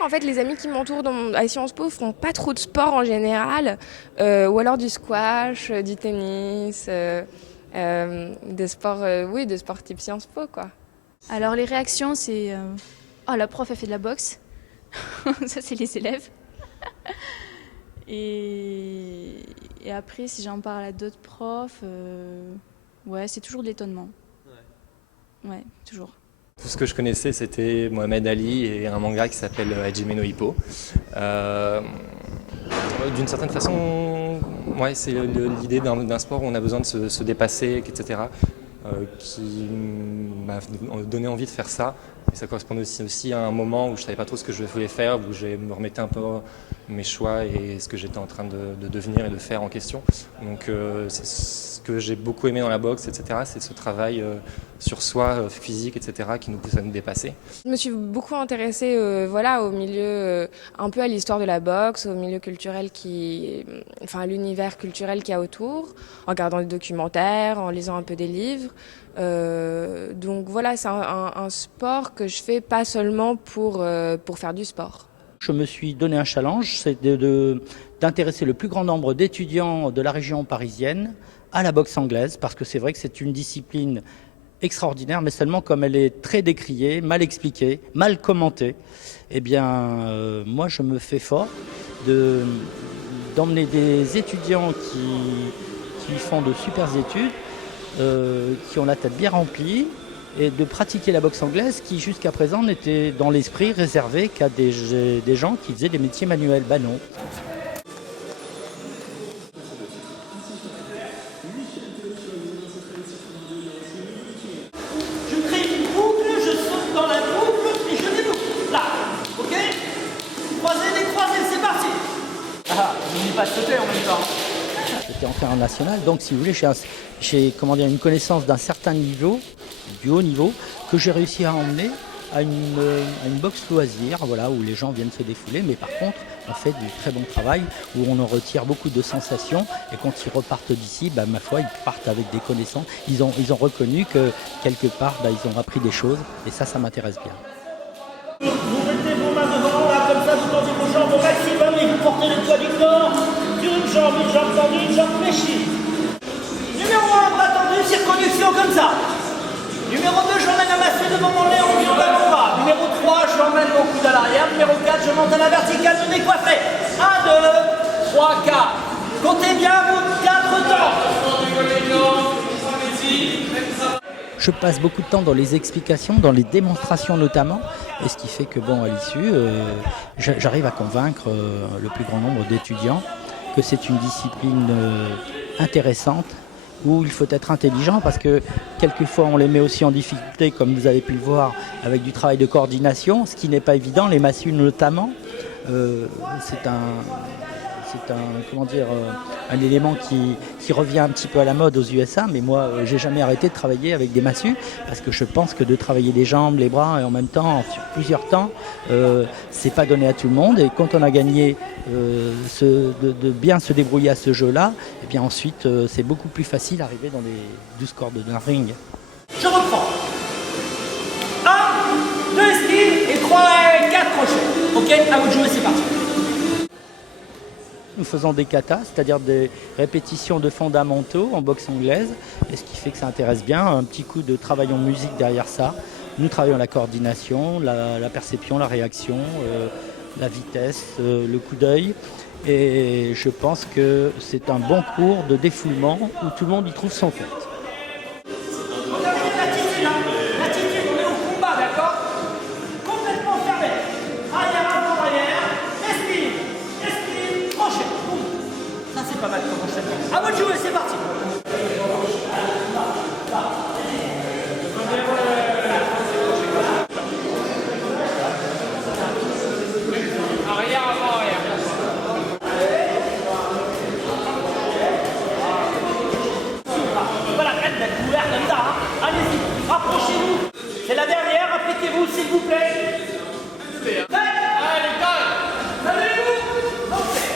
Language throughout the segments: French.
qu'en fait, les amis qui m'entourent à Sciences Po font pas trop de sport en général, ou alors du squash, du tennis, des sports, oui, des sports type Sciences Po, quoi. Alors les réactions, c'est oh, la prof a fait de la boxe. Ça, c'est les élèves. Et après, si j'en parle à d'autres profs, ouais, c'est toujours de l'étonnement. Ouais, toujours. Tout ce que je connaissais, c'était Mohamed Ali et un manga qui s'appelle Hajime no Ippo. D'une certaine façon, ouais, c'est l'idée d'un sport où on a besoin de se dépasser, etc. Qui m'a donné envie de faire ça. Et ça correspondait aussi à un moment où je ne savais pas trop ce que je voulais faire, où je me remettais un peu mes choix et ce que j'étais en train de devenir et de faire en question. Donc c'est ce que j'ai beaucoup aimé dans la boxe, etc. C'est ce travail sur soi, physique, etc. qui nous pousse à nous dépasser. Je me suis beaucoup intéressée voilà, au milieu, un peu à l'histoire de la boxe, au milieu culturel enfin à l'univers culturel qu'il y a autour, en regardant des documentaires, en lisant un peu des livres. Donc voilà, c'est un sport que je fais pas seulement pour faire du sport. Je me suis donné un challenge, c'est d'intéresser le plus grand nombre d'étudiants de la région parisienne à la boxe anglaise, parce que c'est vrai que c'est une discipline extraordinaire, mais seulement comme elle est très décriée, mal expliquée, mal commentée, eh bien, moi je me fais fort d'emmener des étudiants qui font de super études, qui ont la tête bien remplie, et de pratiquer la boxe anglaise qui jusqu'à présent n'était dans l'esprit réservé qu'à des gens qui faisaient des métiers manuels. Ben non. Je crée une boucle, je saute dans la boucle et je déboucle. Là, ok? Croisez, c'est parti. Ah, n'oublie pas de sauter en même temps. J'étais international, donc si vous voulez, j'ai une connaissance d'un certain niveau, du haut niveau, que j'ai réussi à emmener à une boxe loisir, voilà, où les gens viennent se défouler, mais par contre, on fait du très bon travail, où on en retire beaucoup de sensations, et quand ils repartent d'ici, ma foi, ils partent avec des connaissances. Ils ont reconnu que, quelque part, ils ont appris des choses, et ça m'intéresse bien. Vous mettez vos mains devant, là, comme ça, vous tendez vos jambes au maximum et vous portez le poids du corps sur une jambe tendue, une jambe fléchie. Numéro 1, bras tendu, circonduction comme ça. Numéro 2, j'emmène à masser devant mon nez en vue de mon bras. Numéro 3, j'emmène mon coude à l'arrière. Numéro 4, je monte à la verticale, me décoiffer. 1, 2, 3, 4. Comptez bien vos 4 temps. Je passe beaucoup de temps dans les explications, dans les démonstrations notamment, et ce qui fait que à l'issue, j'arrive à convaincre le plus grand nombre d'étudiants que c'est une discipline intéressante, où il faut être intelligent, parce que quelquefois on les met aussi en difficulté, comme vous avez pu le voir, avec du travail de coordination, ce qui n'est pas évident, les massues notamment. C'est un élément qui revient un petit peu à la mode aux USA, mais moi j'ai jamais arrêté de travailler avec des massues, parce que je pense que de travailler les jambes, les bras et en même temps sur plusieurs temps, c'est pas donné à tout le monde, et quand on a gagné de bien se débrouiller à ce jeu-là, et bien ensuite c'est beaucoup plus facile d'arriver dans les 12 cordes d'un ring. Je reprends. 1, 2 esquives et 3 et 4 crochets. Ok, à vous de jouer, c'est parti. Nous faisons des katas, c'est-à-dire des répétitions de fondamentaux en boxe anglaise, et ce qui fait que ça intéresse bien. Un petit coup de travail en musique derrière ça. Nous travaillons la coordination, la perception, la réaction, la vitesse, le coup d'œil. Et je pense que c'est un bon cours de défoulement où tout le monde y trouve son compte. Regardez l'attitude, on est au combat, d'accord? Complètement fermé. Arrière, avant, arrière. Esquive, crochet. Boum. Ça, c'est pas mal comme enchaînement. À vous de jouer, c'est parti. Arrière, avant, arrière. Voilà, faites ouvert comme ça. Hein. Allez-y, rapprochez-vous. C'est la dernière, appliquez-vous, s'il vous plaît. Allez, go! Salut-vous. Lancez.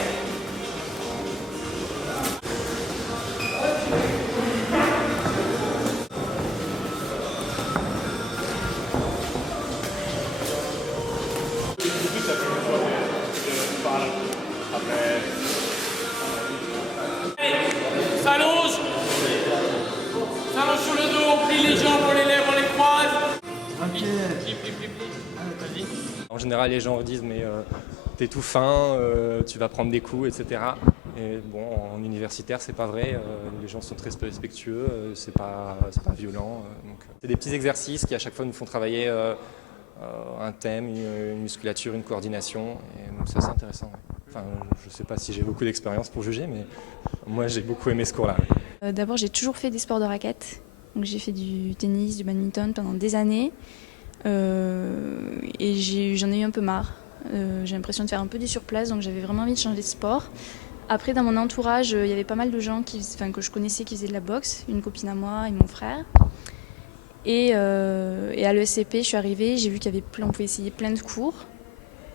En général, les gens disent mais t'es tout fin, tu vas prendre des coups, etc. Et bon, en universitaire, c'est pas vrai. Les gens sont très respectueux, c'est pas violent. Donc, c'est des petits exercices qui à chaque fois nous font travailler un thème, une musculature, une coordination. Et donc ça, c'est intéressant. Ouais. Enfin, je sais pas si j'ai beaucoup d'expérience pour juger, mais moi, j'ai beaucoup aimé ce cours-là. D'abord, j'ai toujours fait des sports de raquettes. Donc, j'ai fait du tennis, du badminton pendant des années. Et j'en ai eu un peu marre. J'ai l'impression de faire un peu du surplace, donc j'avais vraiment envie de changer de sport. Après, dans mon entourage, il y avait pas mal de gens que je connaissais qui faisaient de la boxe, une copine à moi et mon frère. Et à l'ESCP, je suis arrivée, j'ai vu on pouvait essayer plein de cours.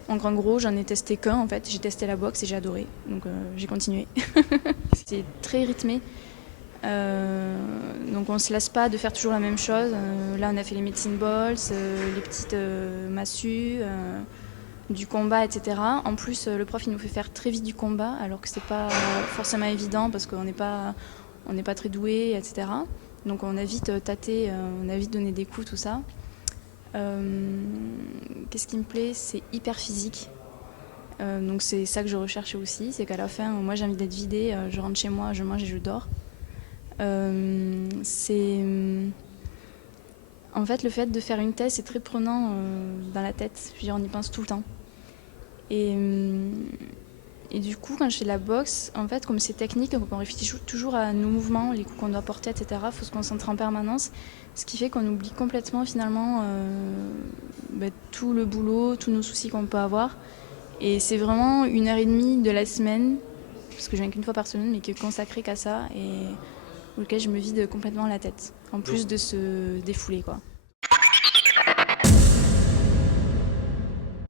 En gros, j'en ai testé qu'un en fait. J'ai testé la boxe et j'ai adoré, donc j'ai continué. C'est très rythmé. Donc on ne se lasse pas de faire toujours la même chose. Là on a fait les medicine balls, les petites massues, du combat, etc. En plus le prof il nous fait faire très vite du combat alors que c'est pas forcément évident parce qu'on n'est pas très doué, etc. Donc on a vite tâté, on a vite donné des coups, tout ça. Qu'est-ce qui me plaît? C'est hyper physique. Donc c'est ça que je recherchais aussi, c'est qu'à la fin moi j'ai envie d'être vidée, je rentre chez moi, je mange et je dors. En fait, le fait de faire une thèse, c'est très prenant dans la tête. Je veux dire, on y pense tout le temps. Et du coup, quand je fais de la boxe, en fait, comme c'est technique, on réfléchit toujours à nos mouvements, les coups qu'on doit porter, etc. Il faut se concentrer en permanence, ce qui fait qu'on oublie complètement finalement tout le boulot, tous nos soucis qu'on peut avoir. Et c'est vraiment 1h30 de la semaine, parce que je viens qu'une fois par semaine, mais qui est consacrée qu'à ça. Et auquel je me vide complètement la tête, en plus de se défouler, quoi.